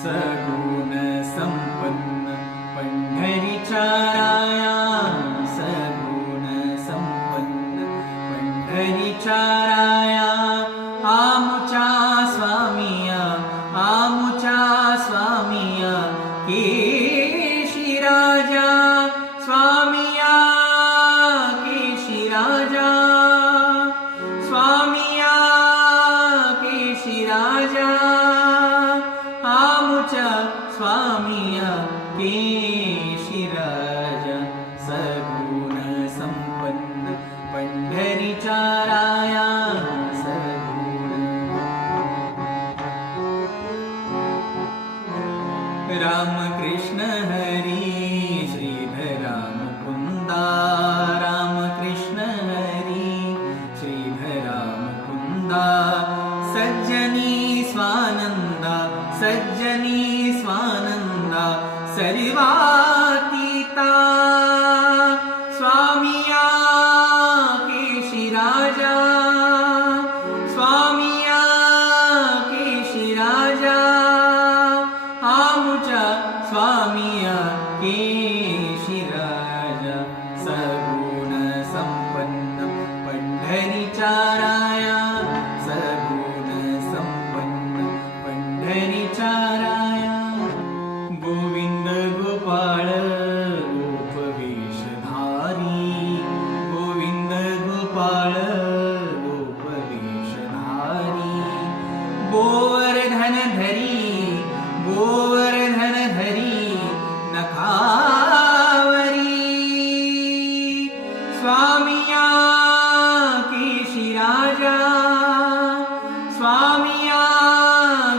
सगुण संपन्न पंढरीचाराया सगुण संपन्न पंढरीचाराया स्वामिया केशी राजा सगुण। संपन्न पंढरीचाराया सगुण रामकृष्ण हरी श्रीधरा मुकुन्दा रामकृष्ण हरी श्रीधरा मुकुन्दा सज्जनी स्वानन्दा सज्जनी स्वानन्दा सर्वातीता। स्वामिया केशिराजा स्वामिया केशिराजा आमुचा स्वामिया केशिराजा गोपाळ गोपवेशधारी गोवर्धन धरी गोवर्धन धरी नखावरी. स्वामिया केशिराजा स्वामिया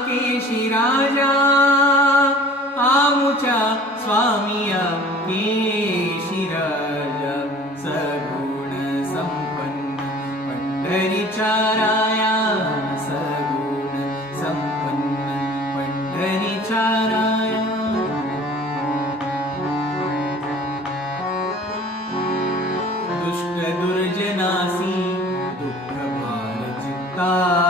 केशिराजा आमुचा स्वामिया केशिराजा 가.